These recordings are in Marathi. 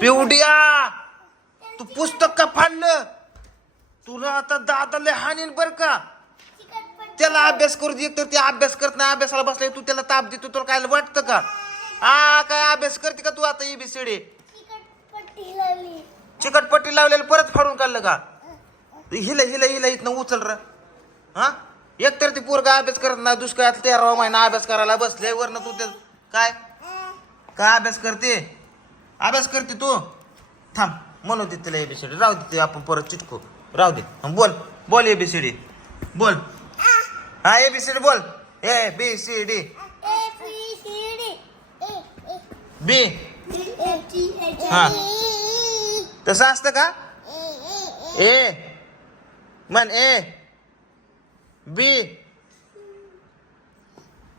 पिवड्या तू पुस्तक का फाडलं? तुला आता दादा लय हानीन बर का? त्याला अभ्यास करू दे तर ते अभ्यास करत नाही अभ्यासाला बसलाय तू त्याला ताप देतो तुला काय वाटतं का? आ काय अभ्यास करते का तू आता एबीसीडी चिकटपट्टी लावलेलं परत फाडून काढलं का? हिला हिला हिला इथनं उचल र. हा? एक तर ते पोरगा अभ्यास करत नाही दुष्काळात तेरावा महिना अभ्यास करायला बसले वरनं तू ते काय? काय अभ्यास करते? अभ्यास करते तू. थांब म्हणू दे तिला एबीसीडी राहू दे आपण परत चिटकू. राहू दे. बोल. बोल एबीसीडी बोल. हा एबीसीडी बोल. ए बी सी डी बी हा. तसं असतं का? ए म्हण ए बी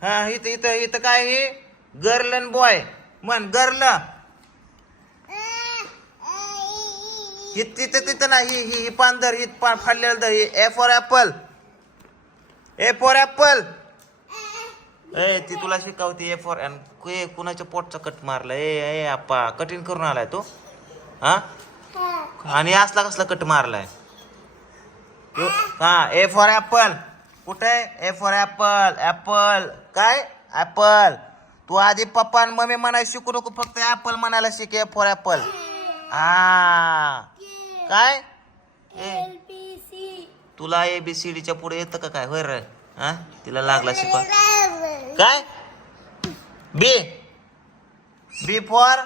हा इथं इथं इथं काय हे? गर्ल अन बॉय. म्हण गर्ल. ही तिथं तिथं ना ही ही पान पांढर ही पान फाडलेलं धर ही A for apple A for apple A ती तुला शिकवते ए फॉर ए कुणाच्या पोटचा कट मारला? ए ए आप्पा कठीण करून आलाय तो. हा? आणि असला कसला कट मारलाय? हा ए फॉर ऍपल कुठे ए फॉर ऍपल ऍपल काय? ऍपल तू आधी पप्पा आणि मम्मी म्हणायला शिकू नको फक्त ऍपल म्हणायला शिक ए फॉर ऍपल हा. काय? ए. तुला ए बी सी डीच्या पुढे येतं का काय? होय रे. हा? तिला लागला शिकवा. काय? बी बी फॉर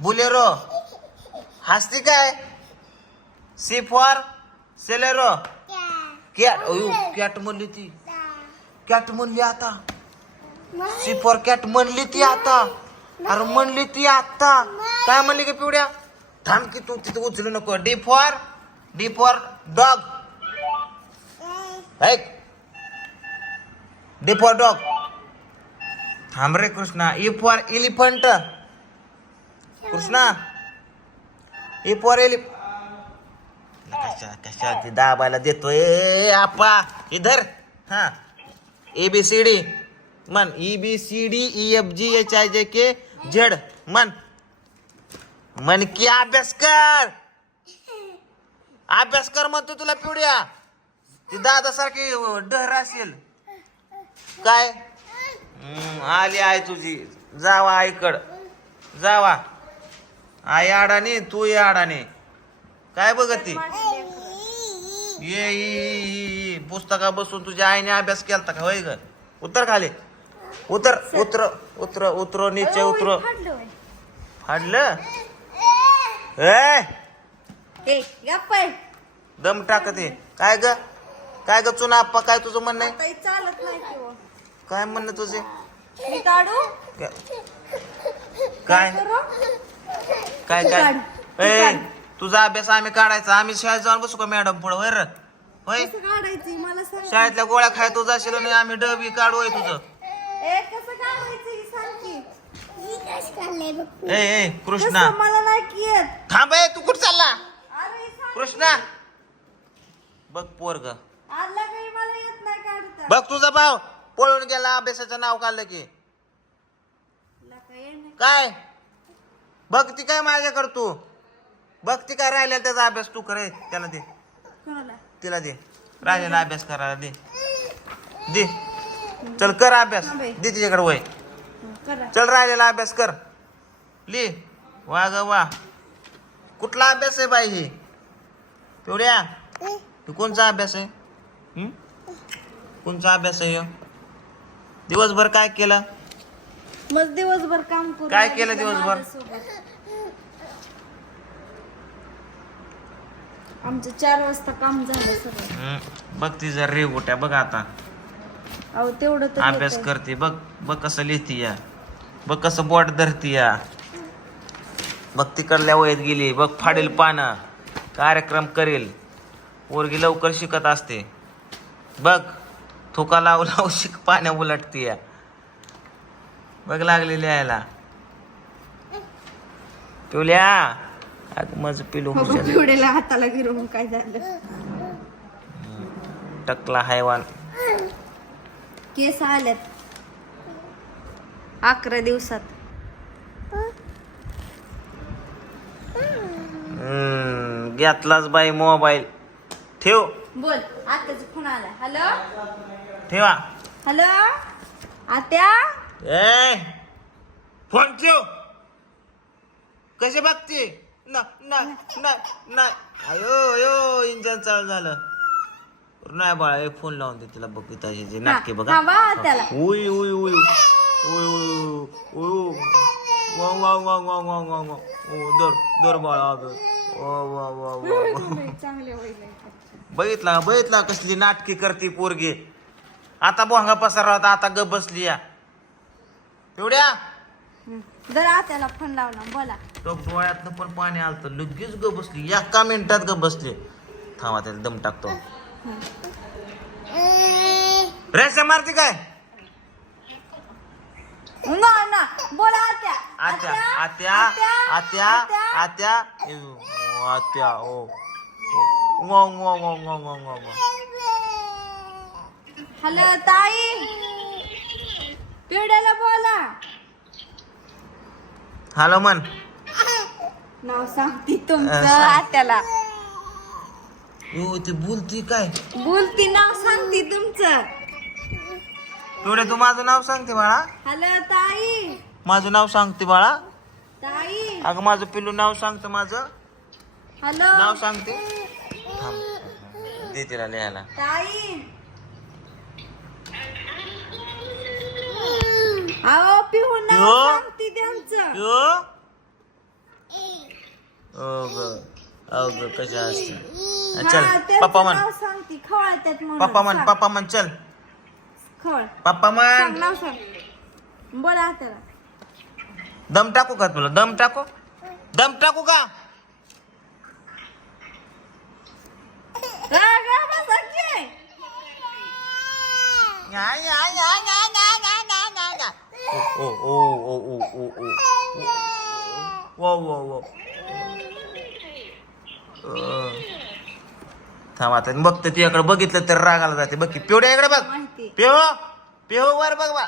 बुलेरो. हसती काय? C for Celerio. कॅट अयो कॅट म्हणली ती. कॅट म्हणली आता. सी फॉर कॅट म्हणली ती आता. अरे म्हणली ती आता. काय म्हणली का पिवड्या? थांब की तू तिथे उचलू नको. D for D for dog ऐक. डी फॉर डॉग थांब रे Krishna. E for elephant Krishna. E for ele कशा कशा ती दाबायला देतोय? ए, आपा. इधर. हा. ए बी सी डी मन E B C D E F G H I J K Z मन मन की अभ्यास कर अभ्यास कर म्हणतो तुला पिवड्या. ती दादा सारखी डहर असेल. काय? आली आहे तुझी. जावा आईकड. जावा. आई अडाणी तू ये अडाणी काय बघत ती? ये. पुस्तका बसून तुझ्या आईने अभ्यास केलता का? होय ग. उतर खाली. उतर उतर उतर उतर नीचे उतर. फाडलं? ए! ए गप्पा दम टाकत आहे काय ग? काय ग चुना आप्पा? काय तुझं म्हणणं आहे? काही चालत नाही किंवा काय म्हणणं तुझे? मी काढू? काय? करू? काय तू काय? तू ए. तुझा अभ्यास आम्ही काढायचा. आम्ही शाळेत जाऊन बसू का मॅडम पुढं? होय रे? होय? कसं काढायची? मला सांग. शाळेतल्या गोळ्या खाय तू जाशील आणि आम्ही डबी काढू होय तुझं. ए कसं काढायचं ही सांग की ए ए कृष्णा. मला नाही येत. थांब ए तू कुठं चालला? अरे सांग कृष्णा. बघ पोरग आला काही मला येत नाही काढता. बघ तुझा भाव. पळून गेला अभ्यासाचं नाव काढलं की. काय येत नाही. काय? बघ ती काय माझ्या करतो बघ ती काय राहिलेला त्याचा अभ्यास तू करे त्याला दे. कोणाला? तिला दे. राहिलेला अभ्यास करायला दे. दे. चल कर अभ्यास. दे तिच्याकडे वय. हं, करा. चल राहिलेला अभ्यास कर. ली. वा ग वा. कुठला अभ्यास आहे बाई? ही पिवड्या हे कोणचा अभ्यास आहे? हं? कोणचा अभ्यास आहे ह्यो? दिवसभर काय केलं? मग दिवसभर काम करू काय केलं दिवसभर? आमचं चार वाजता काम झालं सगळं. हं, बघ तिचा रे गोट्या बघ आता. अहो तेवढं तर अभ्यास येतंय. करते बघ बघ कसं लिहिती या. बघ कसं बोट धरती या. बघ तिकडल्या वयात गेली. बघ फाडेल पानं. कार्यक्रम करेल. पोरगी लवकर शिकत असते. बघ थुका लावू लावू शिक पाण्या उलटती या बघ लागली लिहायला पिवल्या? अग माझं पिलू. पिवड्याला हाताला काय झालं? टकला हैवान. केस आल्यात. अकरा दिवसात. हम्म घेतलाच बाई मोबाईल. ठेव. बोल आत्याचा फोन आला. हॅलो? ठेवा. हॅलो? आत्या? ए फोन ठेव. कसे बघते? ना नाही अयो इंजन चालू झालं. नाही बाळा एक फोन लावून दे तिला बघ पिताजी नाटके बघा. थांबा उई उई उई उई. उई वा वा वा वा वा वांग वांग दर दर बाळा वा वा वा चांगले बघितला बघितला कसली नाटकी करते पोरगी. आता बोंगा पसारा होता आता ग बसली या. एवढ्या? जर आत्याला फोन लावला बोला. तो डोळ्यातनं पण पाणी आलत लगेच ग बसली. एका मिनिटात ग बसली. थांबा त्याला दम टाकतो. रेसा मारते काय? ना ना बोला आत्या. आत्या आत्या आत्या आत्या एव, आत्या ओ ओ. हॅलो ताई. पिवड्याला बोला. हॅलो मन नाव सांगती तुमचं सांग. आत्याला. यो ते बोलती काय? बोलती नाव सांगती तुमचं. एवढे तू माझं नाव सांगते बाळा. हॅलो ताई. माझं नाव सांगते बाळा. ताई. अगं माझं पिल्लू नाव सांगतं माझं. हॅलो. नाव सांगते थांब. दे तिला लिहायला. ताई. अहो पिहू नाव यो. सांगती त्यांचं यो. ओ ग ओ ग कशा असते हा, चल त्यांचं पप्पा म्हण. नाव सांगती. खवळत्यात म्हणून पप्पा म्हण सांग. पप्पा म्हण चल. खवळ. पप्पा सांग म्हण नाव सांग. बोला त्याला दम टाकू का तुला? दम टाकू? दम टाकू का? रा, रा, बसा की. या, या, या, या, या, या, या, या, या. ओ ओ ओ ओ ओ ओ ओ वो वो वो अं. थांब आता बघते तुझ्याकडे बघितलं तर रागाला जाते बघ की पिवड्या इकडे बघ माहिती पेहो पेहो वर बघ बा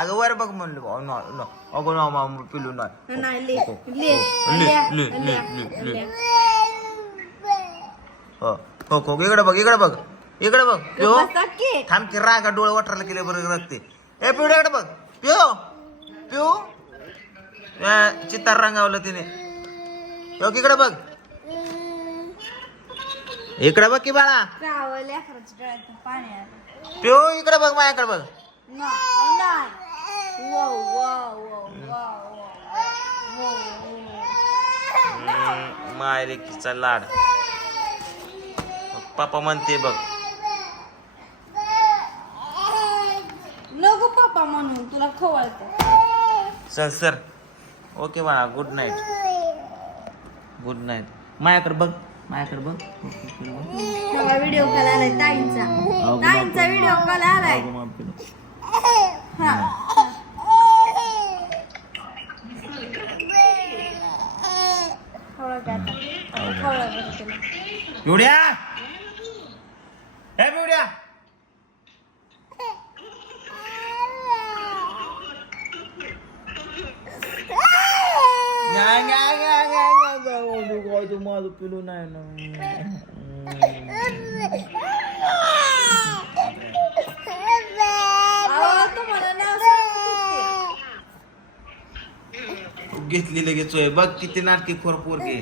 अगं वर बघ म्हणलं बा न न अगं ना मा पिलू नाही नाही ले हो. हो हो इकडे बघ इकडे बघ. इकडे बघ पिओ थांब की राग डोळ वाटायला केले बरं लागते ए पिवडे इकडे बघ. पिओ पिओ चित्तार रंगावलं तिने. हो इकडे बघ. इकडे बघ की बाळा. पिओ इकडे बघ माझ्याकडे बघ. मायरेकीचा लाड. पापा म्हणते बघ. नको पप्पा म्हणून तुला खवळत चल सर. ओके बाळा गुड नाईट गुड नाईट माझ्याकडे बघ माझ्याकडे बघ. व्हिडिओ कॉल आलाय ताईंचा. ताईंचा व्हिडिओ कॉल आलाय. हा. पिलू नाही घेतली लगेच बघ किती नाटकी खोर घे.